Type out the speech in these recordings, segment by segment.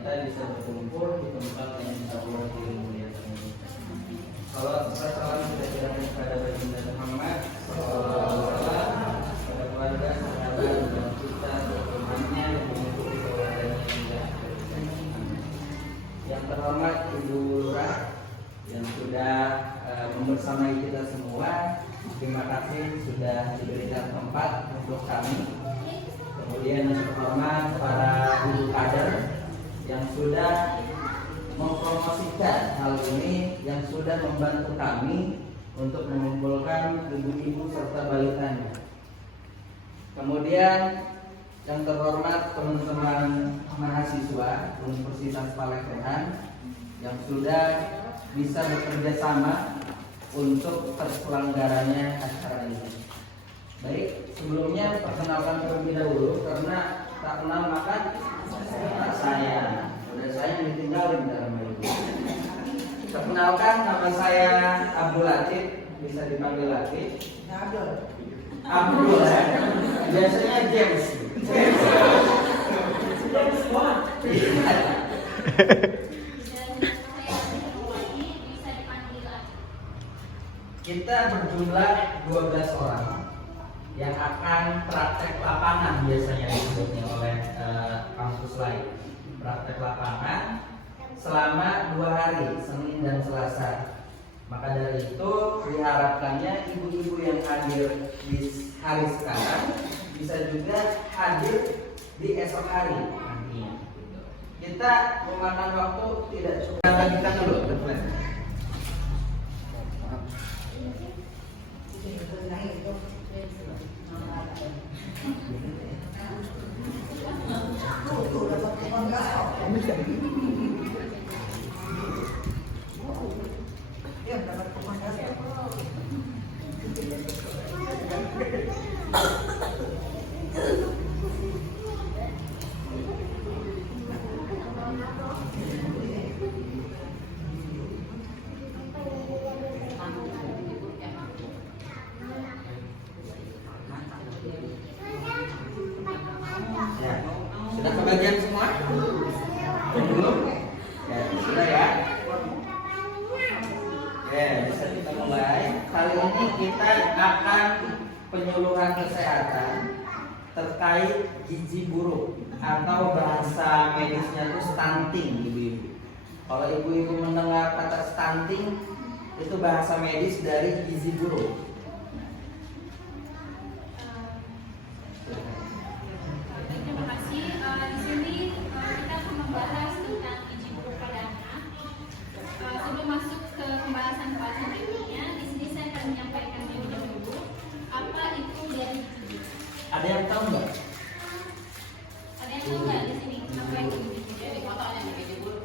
kita bisa berkumpul di tempat yang kita buat dimuliakan ini. Salawat serta salam kita aturkan kepada baginda Muhammad sallallahu alaihi wasallam, kepada keluarga, sahabat, dan kita semuanya yang mengikuti teladannya hingga akhir zaman. Yang terhormat Ibu Lurah yang sudah membersamai kita semua, terima kasih sudah diberikan tempat untuk kami. Kemudian yang terhormat para ibu kader yang sudah mempromosikan hal ini, yang sudah membantu kami untuk mengumpulkan ibu-ibu serta balitanya. Kemudian yang terhormat teman-teman mahasiswa Universitas Palembang yang sudah bisa bekerja sama untuk terselenggaranya acara ini. Baik, sebelumnya perkenalkan terlebih dahulu karena tak kenal maka tak sayang. Udah saya ditinggalin dalam hidup. Perkenalkan, nama saya Abdul Latif, bisa dipanggil Latif. Abdul ya. Biasanya James. Kita berjumlah 12 orang yang akan praktek lapangan, biasanya disebutnya oleh kampus lain. Praktek lapangan selama 2 hari, Senin dan Selasa. Maka dari itu diharapkannya ibu-ibu yang hadir di hari sekarang bisa juga hadir di esok hari nantinya. Kita memakan waktu tidak cukup. Kita bagikan dulu. Sudah kebagian semua? Belum? Ya, sudah ya? Oke, bisa kita mulai. Kali ini kita akan penyuluhan kesehatan terkait gizi buruk atau bahasa medisnya itu stunting, ibu-ibu. Kalau ibu-ibu mendengar kata stunting, itu bahasa medis dari gizi buruk. Ada yang tahu nggak? Ada yang tahu nggak di sini? Apa itu? Di fotonya di gizi buruk.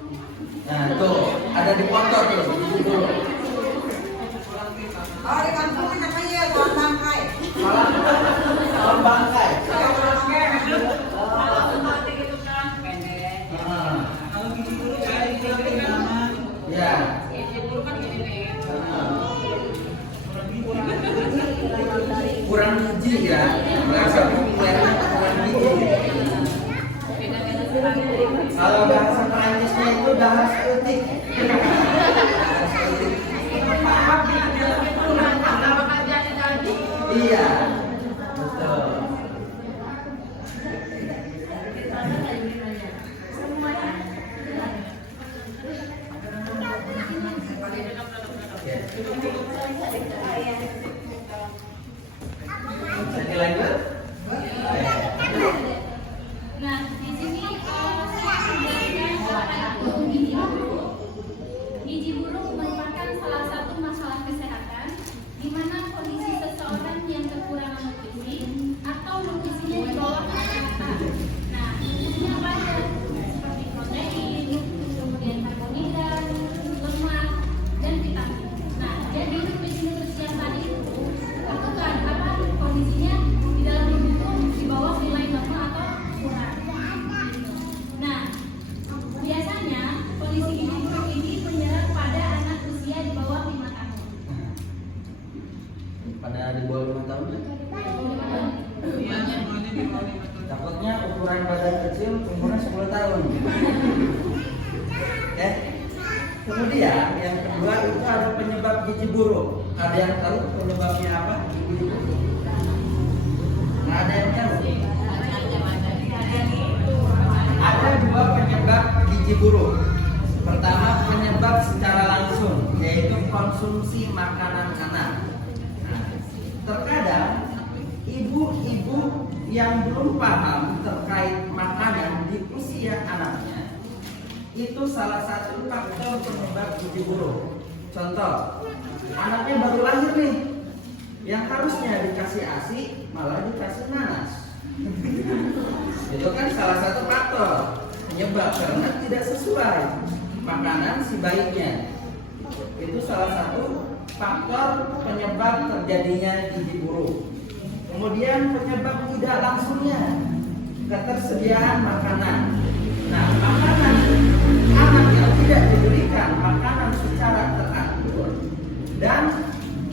Nah tuh, ada di foto tuh, gizi buruk. Oh, di kampungnya namanya Tuan Bangkai. Salam bangkai. Kalau stunting itu kan pendek. Kalau gizi buruk saya di nama. Ya. Gizi buruk kan gini nih. Kurang gizi ya, bahasa populernya kurang gizi. Kalau bahasa Perancisnya itu bahas etik. Iya, betul. Jadi lanjut. Nah, di sini saya itu gizi buruk. Gizi buruk merupakan salah satu masalah kesehatan di mana kondisi seseorang yang kekurangan Kemudian yang kedua itu ada penyebab gizi buruk. Ada yang tahu penyebabnya apa? Nah, ada yang tahu? Ada dua penyebab gizi buruk. Pertama, penyebab secara langsung, yaitu konsumsi makanan anak. Nah, terkadang ibu-ibu yang belum paham terkait makanan di usia anaknya, itu salah satu faktor penyebab gizi buruk. Contoh, anaknya baru lahir nih, yang harusnya dikasih ASI malah dikasih nanas. Itu kan salah satu faktor penyebab karena tidak sesuai makanan si bayinya. Itu salah satu faktor penyebab terjadinya gizi buruk. Kemudian penyebab tidak langsungnya, ketersediaan makanan. Nah, makanan anak yang tidak diberikan makanan secara teratur dan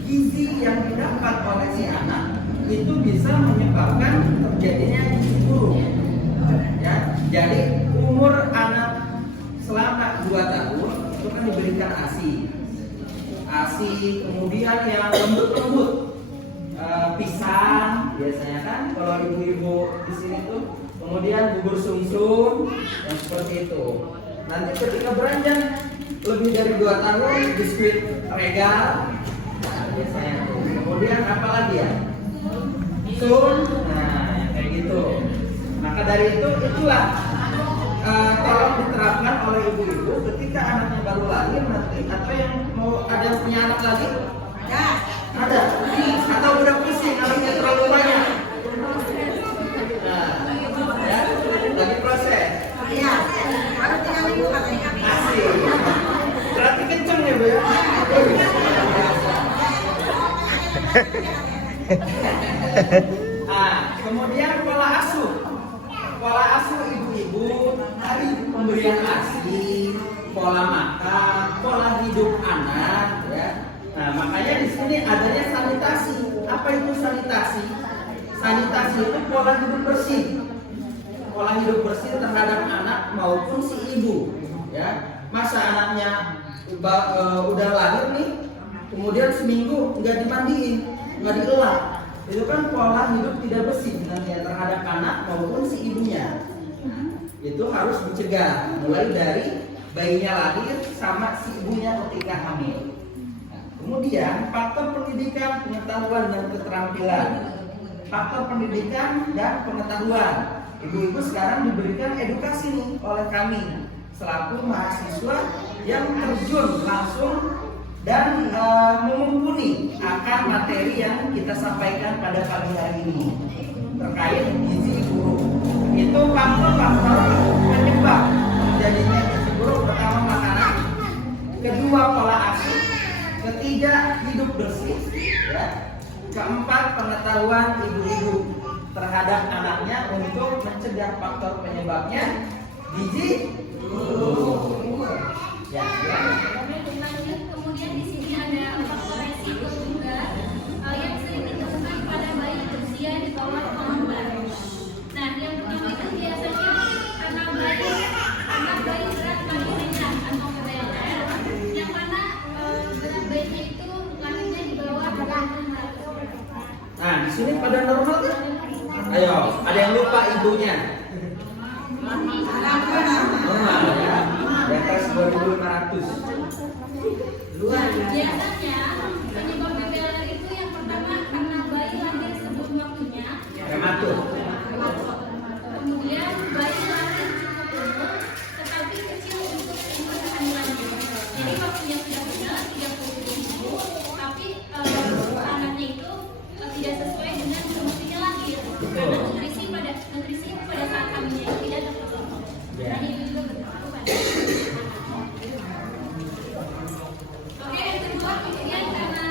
gizi yang didapat oleh si anak itu bisa menyebabkan terjadinya gizi buruk. Ya, jadi umur anak selama 2 tahun itu kan diberikan ASI, kemudian yang lembut-lembut, pisang biasanya kan kalau ibu-ibu di sini tuh, kemudian bubur sumsum yang seperti itu. Nanti ketika beranjak lebih dari 2 tahun biskuit regal, nah, biasanya tuh. Kemudian apa lagi ya? Sun, nah yang kayak gitu. Maka dari itulah tolong diterapkan oleh ibu-ibu ketika anaknya baru lahir nanti. Atau yang mau ada yang punya anak lagi? Ada. Atau udah pusing anaknya terlalu banyak? Nah, ya, lagi proses. Iya. Harus tinggal ibu katanya. Asik. Berarti kenceng ya Bu ya? Nah, kemudian pola asuh ibu-ibu dari pemberian ASI, pola makan, pola hidup anak, ya. Nah, makanya di sini adanya sanitasi. Apa itu sanitasi? Sanitasi itu pola hidup bersih. Pola hidup bersih terhadap anak maupun si ibu, ya. Masa anaknya udah lahir nih, kemudian seminggu nggak dimandiin, nggak dielak, itu kan pola hidup tidak bersih nantinya terhadap anak maupun si ibunya. Itu harus dicegah mulai dari bayinya lahir sama si ibunya ketika hamil. Nah, kemudian faktor pendidikan, pengetahuan dan keterampilan. Faktor pendidikan dan pengetahuan. Ibu-ibu sekarang diberikan edukasi nih oleh kami selaku mahasiswa yang terjun langsung dan memumpuni akan materi yang kita sampaikan pada pagi hari ini terkait gizi buruk. Itu faktor-faktor penyebab terjadinya gizi buruk. Pertama, makanan, kedua, pola asuh, ketiga, hidup bersih, ya. Keempat, pengetahuan ibu-ibu terhadap anaknya untuk mencegah faktor penyebabnya gizi buruk. Ya, ya. Kemudian di sini ada faktor resiko juga yang sering ditemukan pada bayi berusia di bawah 6 bulan. Nah, yang pertama itu biasanya karena bayi berat kali rendah atau kebeler, yang mana berat bayinya itu lahirnya di bawah 6. Nah, di sini pada normal kan? Ayo, ada yang lupa ibunya? Normal ya, di atas 2.500. Biasanya penyebab kebeler itu yang pertama karena bayi lahir sebelum waktunya. Prematur. Kemudian bayi lahir cukup umur tetapi kecil untuk umur kehamilannya. Jadi waktunya sudah benar 30 minggu, tapi anaknya itu tidak sesuai dengan semestinya lahir karena nutrisi pada saat hamilnya itu tidak terpenuhi. Dan itu juga berpengaruh pada anak. Oke, yang kedua kemudian karena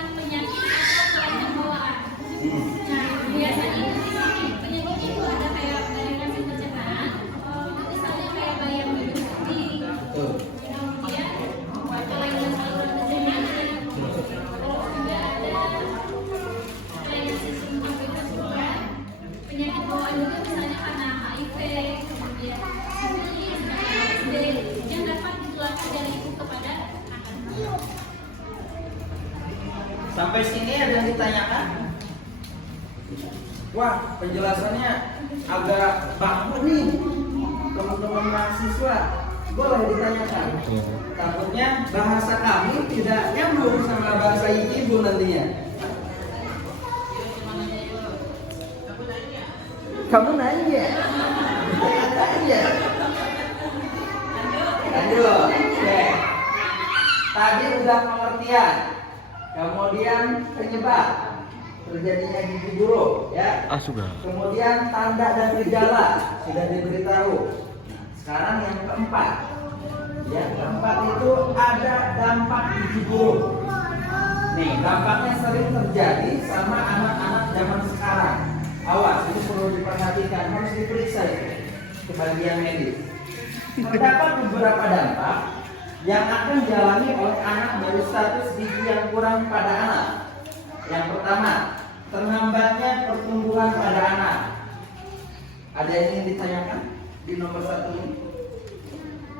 Sampai sini ada yang ditanyakan? Wah, penjelasannya agak baku nih, teman-teman mahasiswa. Boleh ditanyakan. Takutnya bahasa kami tidak nyambung sama bahasa ibu nantinya. Kamu nanya? Tanya. Lanjut. Oke. Tadi udah pengertian, kemudian penyebab terjadinya gigi buruk, ya. Sudah. Kemudian tanda dan gejala sudah diberitahu. Sekarang yang keempat, yang keempat itu ada dampak gigi buruk. Nih, dampaknya sering terjadi sama anak-anak zaman sekarang. Awas, ini perlu diperhatikan, harus diperiksa itu ke bagian medis. Terdapat beberapa dampak yang akan dialami oleh anak dari status gigi yang kurang pada anak. Yang pertama, terhambatnya pertumbuhan pada anak. Ada yang ingin ditanyakan di nomor 1 ini?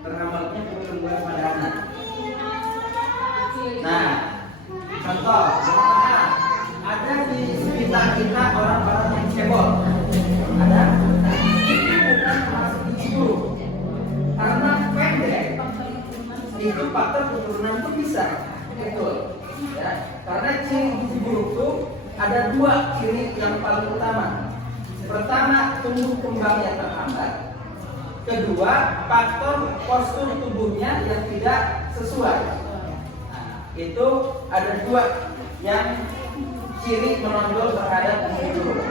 Terhambatnya pertumbuhan pada anak. Nah, contoh, ada di sekitar kita orang-orang yang cebol. Ada? Itu bukan termasuk gigi buruk. Karena pendek, itu faktor keturunan itu bisa. Betul. Ya, karena ciri gigi buruk itu ada 2 ciri yang paling utama. Pertama, tumbuh kembangnya terhambat. Kedua, faktor postur tubuhnya yang tidak sesuai. Nah, itu ada 2 yang ciri menonjol terhadap gigi buruk.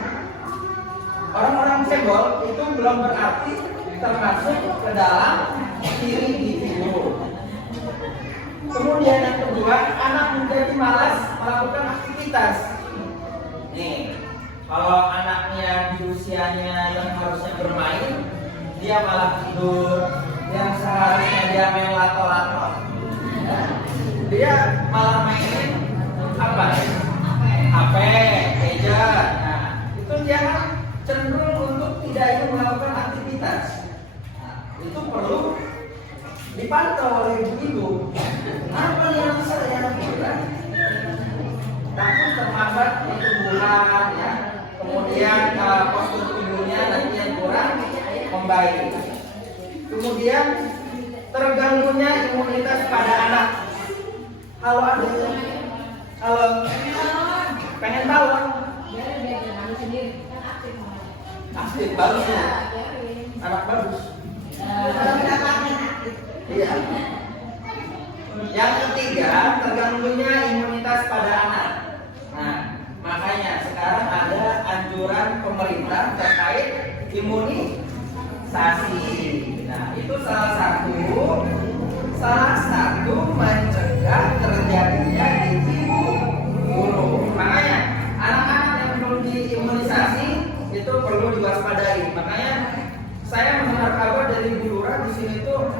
Orang-orang cebol itu belum berarti termasuk ke dalam ciri gigi buruk. Kemudian yang kedua, anak menjadi malas melakukan aktivitas. Nih, kalau anaknya di usianya yang harusnya bermain, dia malah tidur. Yang seharusnya dia main lato-lato, dia malah mainin apa? HP, gadget. Nah, itu dia cenderung untuk tidak ingin melakukan aktivitas. Nah, itu perlu dipantau oleh ibu-ibu. Apa yang saya lakukan? Takut terhambat pertumbuhan, ya. Kemudian postur tubuhnya nanti yang kurang membaik. Kemudian terganggunya imunitas pada anak. Halo adik. Halo. Pengen tahu? Aktif bagus ya. Anak bagus. Iya. Yang ketiga, terganggunya imunitas pada anak. Nah, makanya sekarang ada anjuran pemerintah terkait imunisasi. Nah, itu salah satu mencegah terjadinya gigi buruk. Makanya anak-anak yang belum diimunisasi itu perlu diwaspadai. Makanya saya mendengar kabar dari Bu Lurah di sini tuh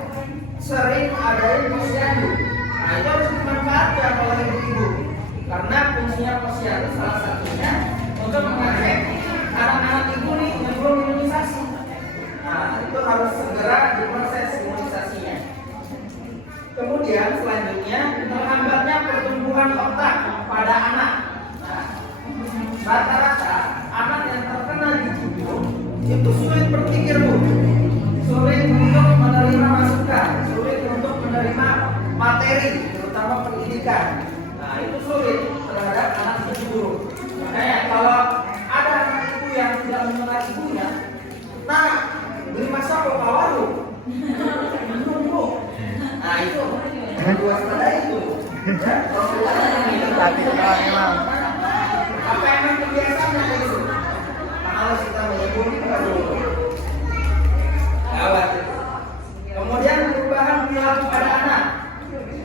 sering ada posyandu. Nah, itu harus dimanfaatkan oleh ibu-ibu karena fungsinya posyandu salah satunya untuk mengecek anak-anak ibu nih yang belum imunisasi. Nah, itu harus segera diproses imunisasinya. Kemudian selanjutnya terhambatnya pertumbuhan otak pada anak. Nah, rata-rata anak yang terkena gigi buruk itu sulit berpikir, Bu. Sulit untuk menerima masukan, sulit untuk menerima materi, terutama pendidikan. Nah, itu sulit terhadap anak gigi buruk. Makanya kalau ada anak ibu yang tidak mengenal ibunya, nah, beli masak ke warung. Nah, itu waspada itu. Ya, tapi memang apa emang kebiasaan itu? Kalau kita menyebut dulu. Gawat. Kemudian perubahan perilaku pada anak,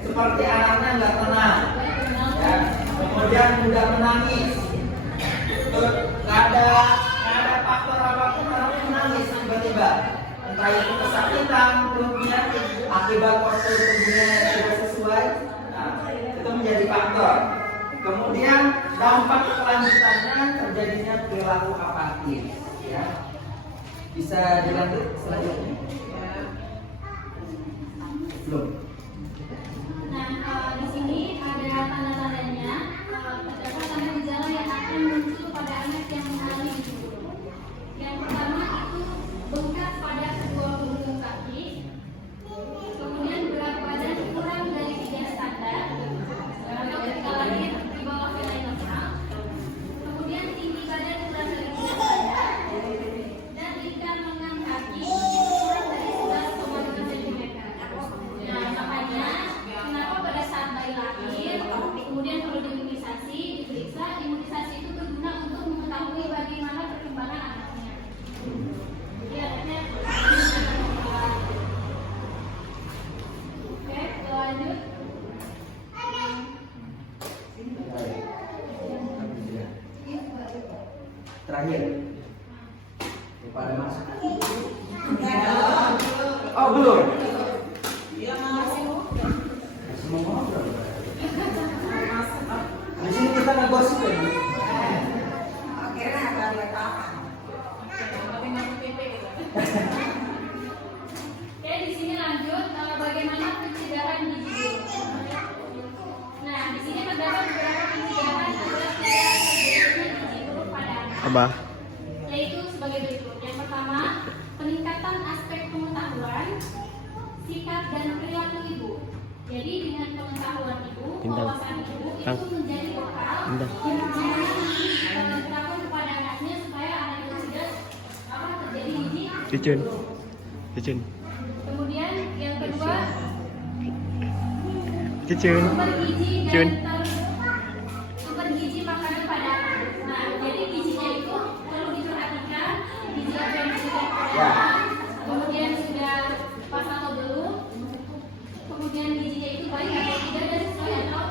seperti anaknya nggak tenang, ya. Kemudian mudah menangis, nggak ada faktor apapun tapi menangis tiba-tiba, entah itu kesakitan perutnya akibat postur tubuhnya yang tidak sesuai. Nah, itu menjadi faktor. Kemudian dampak kelanjutannya terjadinya perilaku apatis, ya. Bisa dilanjut selanjutnya? Belum. Nah, di sini ada tanda-tandanya. terakhir. Pada masuk. Oh belum. Masih mau ngobrol. Di sini kita ngegosip ya. Akhirnya ada apa? Oke, di sini lanjut bagaimana pencegahan gizi buruk. Nah, di sini terdapat beberapa pencegahan agar tidak terjadinya gizi buruk pada anak. Abah. Yaitu sebagai berikut. Yang pertama, peningkatan aspek pengetahuan, sikap dan perilaku ibu. Jadi dengan pengetahuan ibu, wawasan ibu itu menjadi bekal yang dilakukan kepada anaknya supaya anak itu tidak terjadi gizi. Cicun. Kemudian yang kedua, Cicun. sumber gizi makanan pada anak. Nah, jadi gizinya itu perlu diperhatikan, gizi apa yang sudah ada, kemudian sudah pas atau belum, kemudian gizinya itu baik atau tidak dan sesuai atau.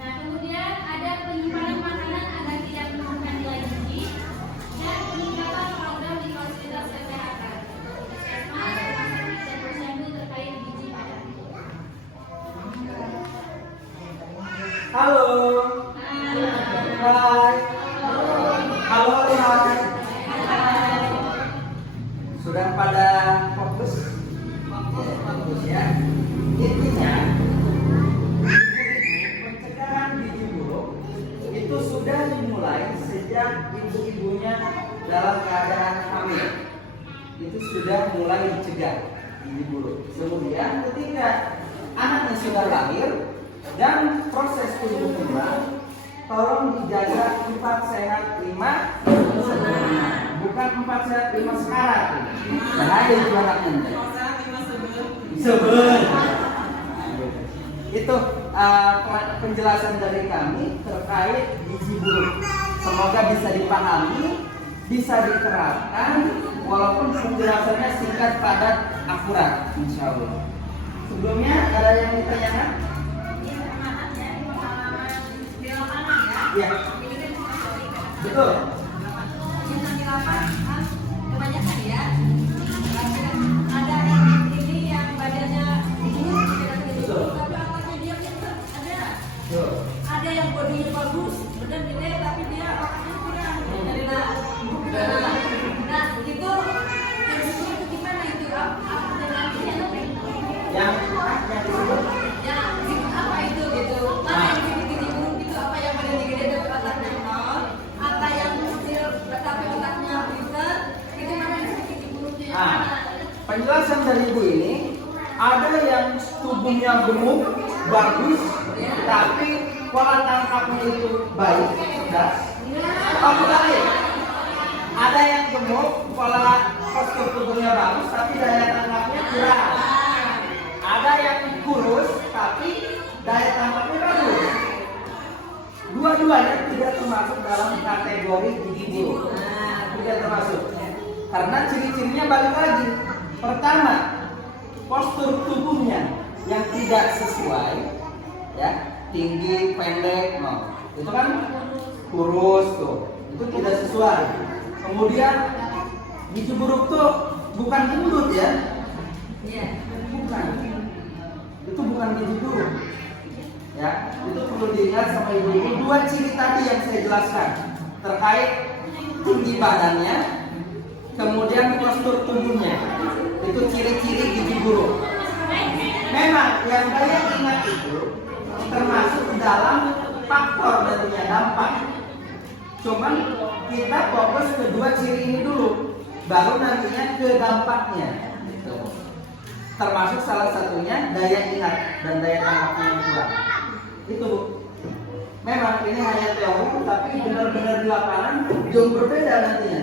Nah, kemudian ada penyimpanan makanan agar tidak menurunkan nilai gizi dan peningkatan program di fasilitas kesehatan, puskesmas, rumah sakit dan posyandu terkait gizi pada anak. Halo. Hai. Halo, hai. Sudah pada fokus? Fokus ya. Intinya pencegahan gizi buruk itu sudah dimulai sejak ibu-ibunya dalam keadaan hamil. Itu sudah mulai dicegah gizi buruk. Kemudian ketika anaknya sudah lahir dan proses tumbuh kembang, tolong dijaga 4 sehat 5 sempurna. Bukan 4 sehat 5 sekarat. Bahaya itu anaknya. Sebel. Itu penjelasan dari kami terkait gizi buruk. Semoga bisa dipahami, bisa diterapkan, walaupun penjelasannya singkat, padat, akurat, insya Allah. Sebelumnya ada yang ditanyakan? Ya, betul. Kebanyakan ya. Ada yang ini yang badannya Betul. tapi otaknya dia pintar. Betul. Ada yang bodinya bagus, badan gede tapi dia otaknya kurang. Nah, itu yang gimana itu? Yang disebut Ya, apa itu gitu? Mana yang gizi buruk itu apa yang badannya gede tapi otaknya nol? Apa yang kecil tapi otaknya pintar? Itu mana yang gizi buruknya? penjelasan dari ibu ini, ada yang tubuhnya gemuk, bagus, tapi pola tangkapnya itu baik, cerdas. Kembali. Ada yang gemuk, pola postur tubuhnya bagus, tapi daya tangkapnya kurang. Ada yang kurus, tapi daya tangkapnya bagus. Dua-duanya tidak termasuk dalam kategori gizi buruk. Tidak termasuk. Karena ciri-cirinya balik lagi. Pertama, postur tubuhnya yang tidak sesuai, ya, tinggi, pendek, no. Itu kan kurus tuh, itu tidak sesuai. Kemudian gizi buruk tuh bukan gendut ya, bukan. Itu bukan gizi buruk, ya. Itu perlu diingat sama ibu-ibu. Dua ciri tadi yang saya jelaskan terkait tinggi badannya, kemudian postur tubuhnya. Itu ciri-ciri gizi buruk. Memang yang daya ingat itu termasuk dalam faktor tentunya dampak. Cuman kita fokus ke dua ciri ini dulu, baru nantinya ke dampaknya. Gitu. Termasuk salah satunya daya ingat dan daya tangkapnya yang kurang. Itu memang ini hanya teori, tapi benar-benar di lapangan jauh berbeda nantinya.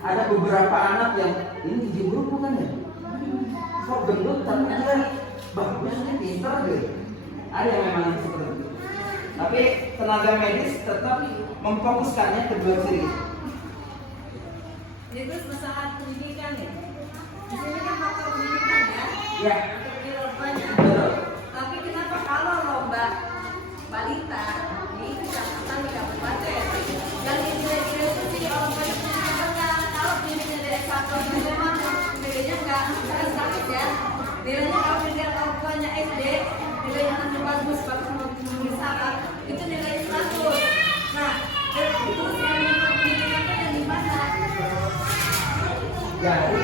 Ada beberapa anak yang ini gizi buruk bukan ya? Kok gendut tapi dia bagusnya pintar gitu. Ada yang memang seperti itu. Tapi tenaga medis tetap memfokuskannya ke dua ciri. Jadi terus masalah pendidikan ya. Di sini kan faktor pendidikan ya. Ya. Untuk lombanya. Betul. Tapi kenapa kalau lomba balita di kecamatan di kabupaten yang nilainya kalau dilihat orang tuanya SD, nilai anaknya bagus mau menulis syarat, itu nilai 100. Nah, terus yang pendidikannya yang di mana? Jadi,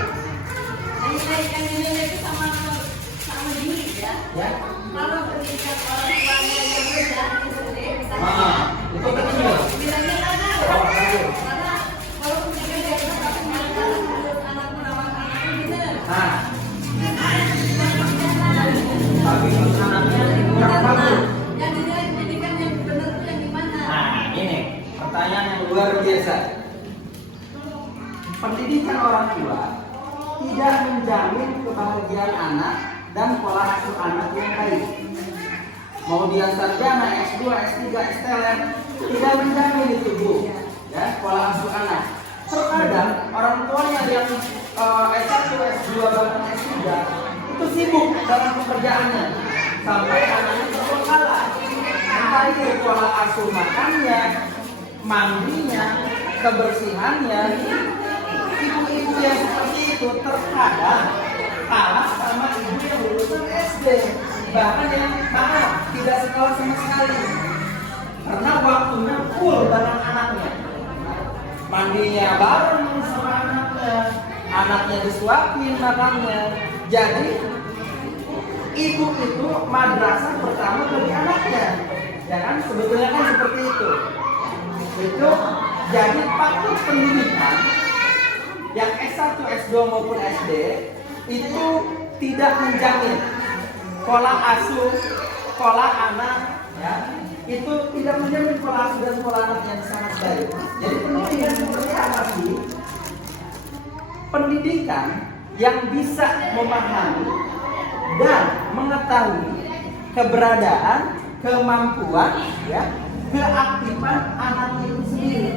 Yang nilai itu sama diri ya. ya. Kalau pendidikan orang tuanya yang beda, SD, misalnya, Itu kecil. nilainya ada. Oh, bagus. Karena kalau pendidikan dia itu tapi anak merawat anaknya benar. Nah, tapi anaknya kurang bagus. Yang dinilai pendidikan yang benar itu yang gimana? Nah, ini pertanyaan yang luar biasa. Pendidikan orang tua tidak menjamin kebahagiaan anak dan pola asuh anak yang baik. Mau dia sarjana, S2, S3, STLM, tidak menjamin itu, Bu. Ya, pola asuh anak. Terkadang orang tuanya yang S1, S2, bahkan S3 itu sibuk dalam pekerjaannya sampai anaknya terbengkalai. Entah itu pola asuh makannya, mandinya, kebersihannya. Ibu-ibu yang seperti itu terkadang kalah sama ibu yang lulusan SD, bahkan yang tidak sekolah sama sekali, karena waktunya full dengan anaknya. Mandinya bareng sama anaknya disuapin makannya. Jadi ibu itu madrasah pertama bagi anaknya, ya kan? Sebetulnya kan seperti itu. Itu jadi patut pendidikan yang S1, S2 maupun SD itu tidak menjamin pola asuh, pola anak, ya, itu tidak menjamin pola asuh dan pola anak yang sangat baik. Jadi pendidikan seperti apa sih? Pendidikan yang bisa memahami dan mengetahui keberadaan, kemampuan, ya, keaktifan anak itu sendiri.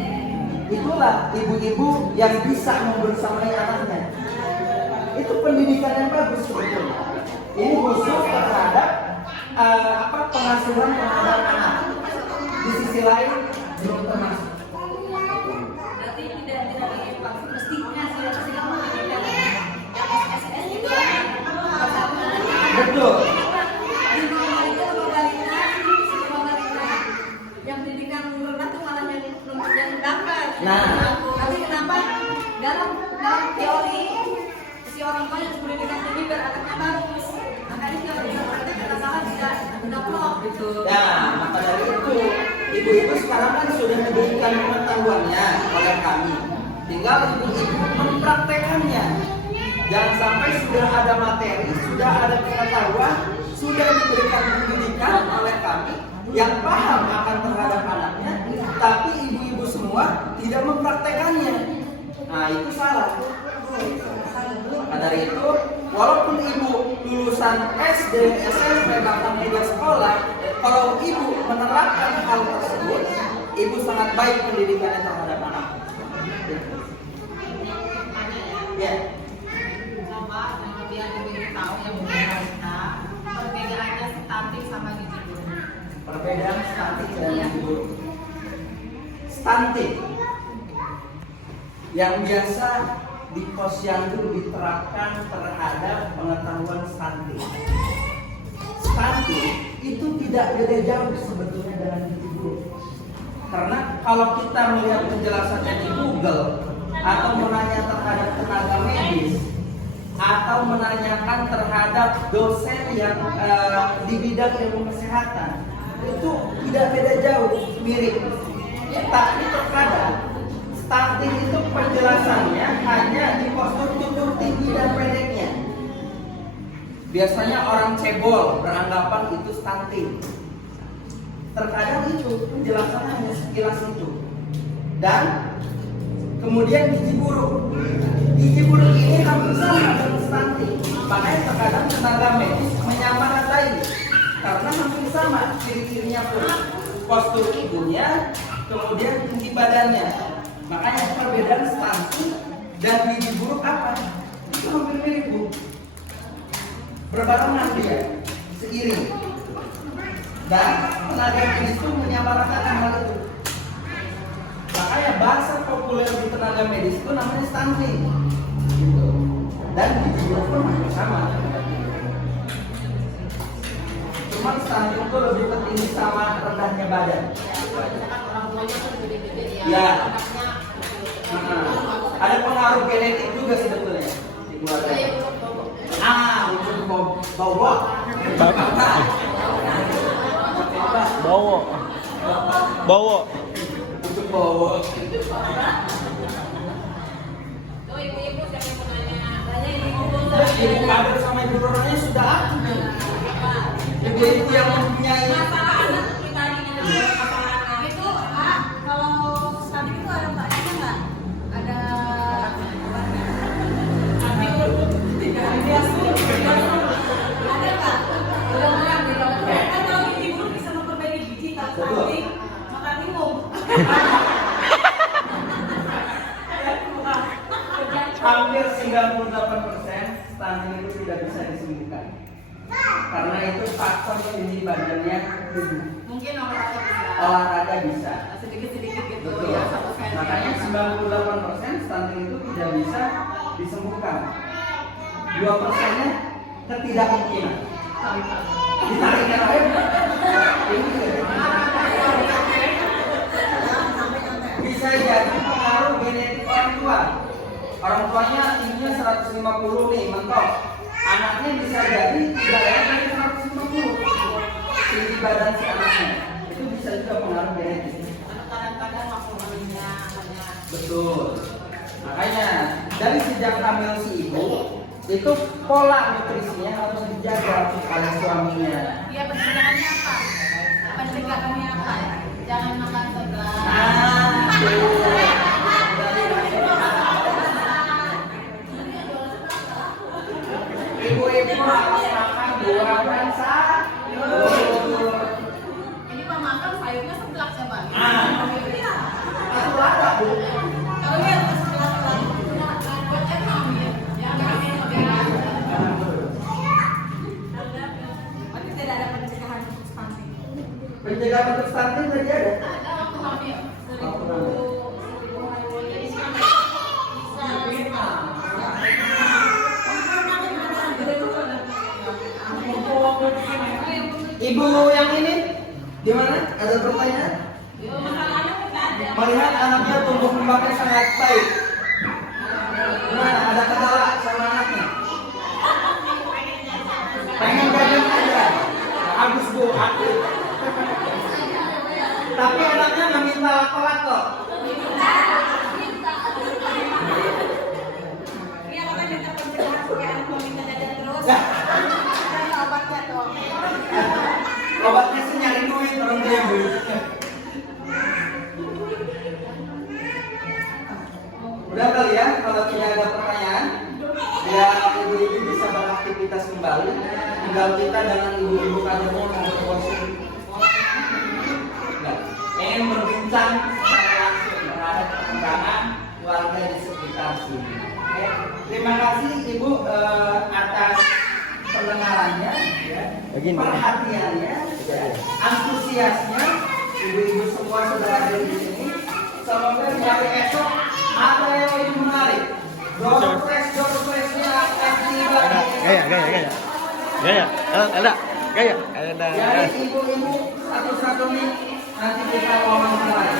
Itulah ibu-ibu yang bisa membersamai anaknya. Itu pendidikan yang bagus sebetulnya. Ini khusus terhadap pengasuhan terhadap anak. Di sisi lain belum termasuk. Berarti tidak dipakai mestinya sih kamu pendidikan yang SSS itu Betul. yang pendidikan rendah tuh malah yang dangkal. Nah. Tapi kenapa dalam teori si orang tua yang pendidikan tinggi biar anaknya bagus. Makanya kalau kita praktek salah tidak plok gitu. Nah, maka dari itu ibu-ibu sekarang kan sudah diberikan pengetahuannya oleh kami. Tinggal ibu-ibu mempraktekannya. Jangan sampai sudah ada materi, sudah ada pengetahuan, sudah diberikan pendidikan oleh kami yang paham akan terhadap anaknya, tapi ibu-ibu semua tidak mempraktekannya. Nah, itu salah. Maka dari itu, walaupun ibu lulusan SD, SMP, bahkan kuliah sekolah, kalau ibu menerapkan hal tersebut, ibu sangat baik pendidikannya terhadap anak. Ya. Coba biar ibu tahu yang kita perbedaannya stunting sama gizi buruk. Perbedaan stunting dan gizi buruk. Stunting yang biasa di posyandu diterapkan terhadap pengetahuan stunting. Stunting itu tidak beda jauh sebetulnya dengan gizi buruk. Karena kalau kita melihat penjelasannya di Google atau menanya terhadap tenaga medis atau menanyakan terhadap dosen yang di bidang ilmu kesehatan, itu tidak beda jauh, mirip. Tapi terkadang stunting itu penjelasannya hanya di postur tubuh tinggi dan pendeknya. Biasanya orang cebol beranggapan itu stunting. Terkadang itu penjelasannya hanya sekilas itu. Dan kemudian gizi buruk. Gizi buruk ini hampir sama dengan stunting. Makanya terkadang tenaga medis menyamaratai karena hampir sama ciri-cirinya pun. Postur ibunya, kemudian tinggi badannya. Makanya perbedaan stunting dan gizi buruk apa? Itu hampir mirip, Bu. Berbarengan dia, seiring. Dan tenaga medis itu menyamaratakan hal itu. Makanya bahasa populer di tenaga medis itu namanya stunting. Gitu. Dan gizi buruk pun hampir sama. Cuma stunting itu lebih ke tinggi sama rendahnya badan. Orang tuanya kan gede-gede ya. Ya. Anaknya Ada pengaruh genetik juga sebetulnya di keluarga. Untuk bawa. Bawa. Untuk bawa. tuh ibu-ibu siapa yang mau nanya? Ibu kader sama ibu orangnya sudah aktif nih. Ibu-ibu yang mempunyai Masalah anak pribadinya itu, Kak, kalau stunting itu ada mbaknya nggak? Ada ada nggak? Mudah-mudahan di dokter. Kan kalau ibu bisa memperbaiki gizi, kalau stunting makan minum. hampir 98% stunting itu tidak bisa disembuhkan. Karena itu faktor tinggi badannya tubuh. Mungkin olahraga bisa. Olahraga bisa. Sedikit-sedikit gitu Betul. ya, 1 Makanya 98% stunting itu tidak bisa disembuhkan. 2%-nya ketidakmungkinan. Ditarikkan aja. Bisa jadi pengaruh genetik orang tua. Orang tuanya tingginya 150 nih, mentok. Anaknya bisa jadi tidak lain dari 150. Tinggi badan si anaknya. Itu bisa juga pengaruh genetik. Kadang-kadang makronutriennya banyak. Betul. Makanya dari sejak hamil si ibu itu pola nutrisinya harus dijaga oleh suaminya. Iya, pencegahannya apa? Pencegahannya apa? Jangan makan sebelah. Ibu-ibu harus makan buah satu. Ini mah makan sayurnya seblak ya, Bang. Itu ada bu. Kalau dia harus seblak buat enam ya. Ya, Berarti tidak ada pencegahan untuk stunting. Pencegahan untuk stunting tadi ada. ada waktu hamil. Waktu hamil. Ibu yang ini di mana? Ada pertanyaan? Melihat anaknya tumbuh kembangnya sangat baik. Gimana? Ada kendala sama anaknya? Pengen gadang aja. Bagus bu, aku. Tapi anaknya nggak minta lato-lato. Ini apa kan minta pencegahan supaya anak mau minta jajan terus? Ada obatnya tuh. Obatnya sih nyari duit orang dia bu. Udah kali ya, kalau tidak ada pertanyaan, ya ibu-ibu bisa beraktivitas kembali. Tinggal kita dengan ibu-ibu kadernya untuk posisi. Ingin berbincang secara langsung terhadap perkembangan keluarga di sekitar sini. Oke. Terima kasih ibu atas pendengarannya, ya. Perhatiannya, ya. Antusiasnya. Ibu-ibu semua sudah hadir di sini. Semoga di hari esok ada yang lebih menarik. Door freshnya Gaya. Jadi ibu-ibu satu-satu nih nanti kita wawancara.